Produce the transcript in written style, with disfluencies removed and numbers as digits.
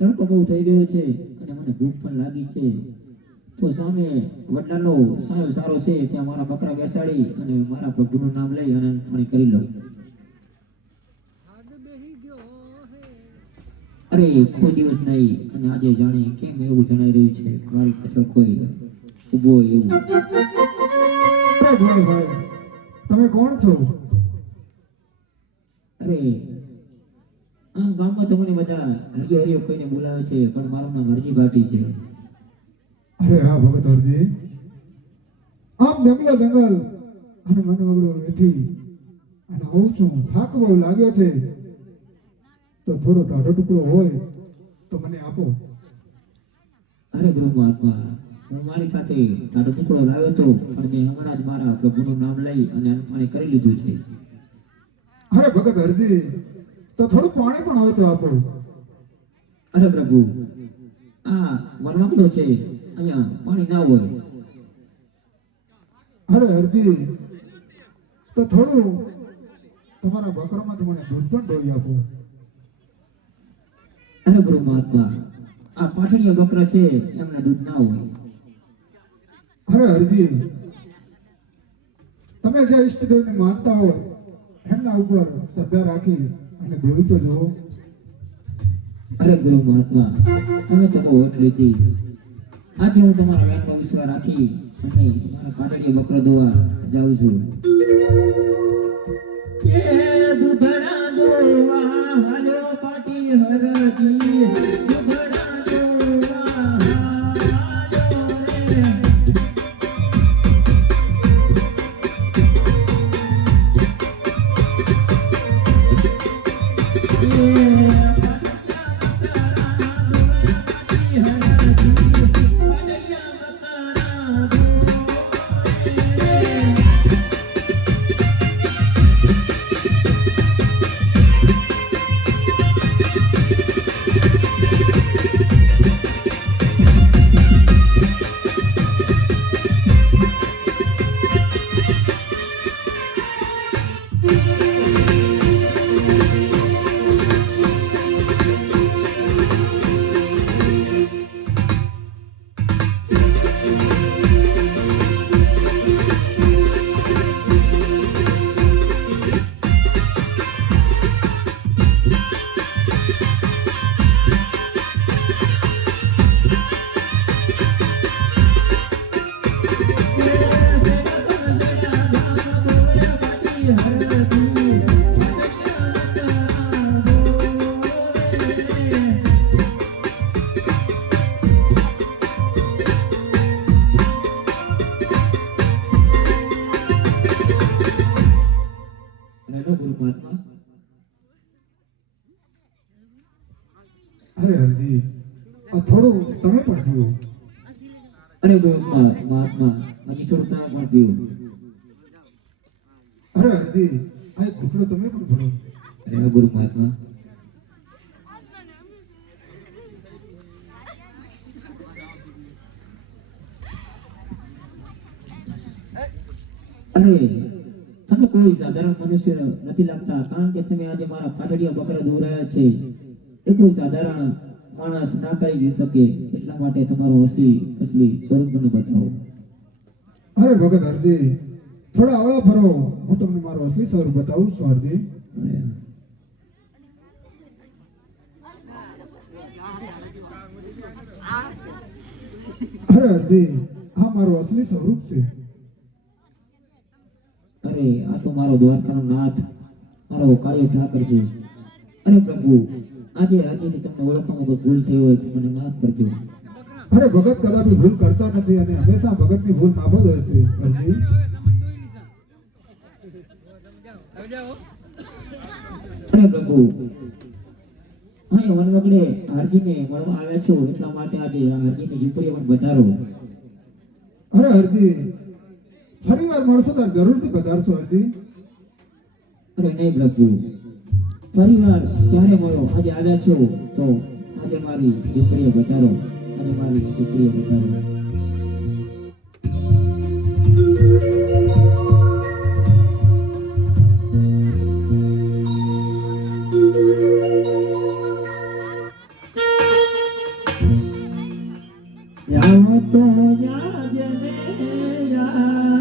તડકો બહુ થઈ ગયો છે અને મને ભૂખ પણ લાગી છે, તો સામે વડલાનો સાયો સારો છે ત્યાં મારા બકરા બેસાડી અને મારા પ્રભુનું નામ લઈ અને પાણી કરી લઉં. અરે કોઈ દિવસ નહીં અને આજે જાણે કેમ એવું જણાઈ રહ્યું છે મારી પાછળ કોઈ ઊભો એવું. તમે કોણ છો? અરે આમ ગામમાં તો મને બધા હરિયો હરિયો કોઈને બોલાવે છે, પણ મારું નામ હરજી ભાટી છે. અરે હા ભગત હરજી, આમ જંગલો જંગલ અને મનવગડો વેઠી અને આવું છું, થાક બહુ લાગ્યો છે, તો થોડો ટાઢો ટુકડો હોય તો મને આપો. અરે ગુરુ મહાત્મા, હું મારી સાથે ટાઢો ટુકડો લાવ્યો હતો, પણ મેં હમણાં જ મારા પ્રભુનું નામ લઈ અને મને કરી લીધું છે. અરે ભગત હરજી, તો થોડું પાણી પણ હોય તો આપો. અરે પ્રભુ, આ વનવાકડો છે, અહીંયા પાણી ના હોય. અરે હરજી, તો થોડું તમારા બકરામાંથી મને દૂધ પણ દોઈ આપો. અરે ગુરુ મહાત્મા, આ પાછળિયા બકરા છે એમને દૂધ ના હોય. અરે હરજી, તમે જે ઈષ્ટદેવને માનતા હો એમના ઉપર શ્રદ્ધા રાખી અને દેવી તો જુઓ. અરે ગુરુ મહાત્મા, તમે તો બહુ ઓટ લીધી. આજે હું તમારા વેણમાં વિશ્વાસ રાખી અને મારા પાટડીયા બકરો દોવા જાઉં છું. કે દૂધડા દોવા હાલો પાટી હરજી, દૂધડા દોવા હાલો રે. અરે હરજી, આ થોડું તમે પણ પીવો. અરે ગુરુ મહાત્મા, હજી થોડું તમે પણ પીવું. અરે હરજી, આ એક ઘૂંટડો તમે પણ ભરો. અરે ગુરુ મહાત્મા, અરે તમે કોઈ સાધારણ મનુષ્ય નથી લાગતા, કારણ કે તમે આજે મારા પાટડિયા બકરા દોરાયા છે એ કોઈ સાધારણ માણસ ના કરી શકે, એટલા માટે તમારો અસલી સ્વરૂપ મને બતાવો. અરે ભગત હરજી, થોડા આવડા ફરો, હું તમને મારો અસલી સ્વરૂપ બતાવું છું હરજી. અરે હરજી, આ મારું અસલી સ્વરૂપ છે. અરે આ તો મારો દ્વારકાનો નાથ, મારો કાળિયો ઠાકર છે. અરે પ્રભુ, આજે આજથી તમને ઓળખવામાં કોઈ ભૂલ થઈ હોય તો મને માફ કરજો. અરે ભગત કદાપી ભૂલ કરતા નથી અને હંમેશા ભગતની ભૂલ માફ જ હોય છે. હરજી, અરે પ્રભુ, અહીં વનવગડે હારજીને મળવા આવ્યા છો એટલા માટે આજે આ હારજીની ઝૂંપડીએ પણ વધારો. અરે હરજી, ફરી વાર મળશો તો જરૂરથી પધારશો હરજી. અરે નહીં પ્રભુ, પરિવાર ક્યારે મળો, આજે આવ્યા છો તો આજે મારી ઝૂંપડીએ વધારો, આજે મારી ઝૂંપડીએ વધારો. યાવો તો યાદ ને યાદ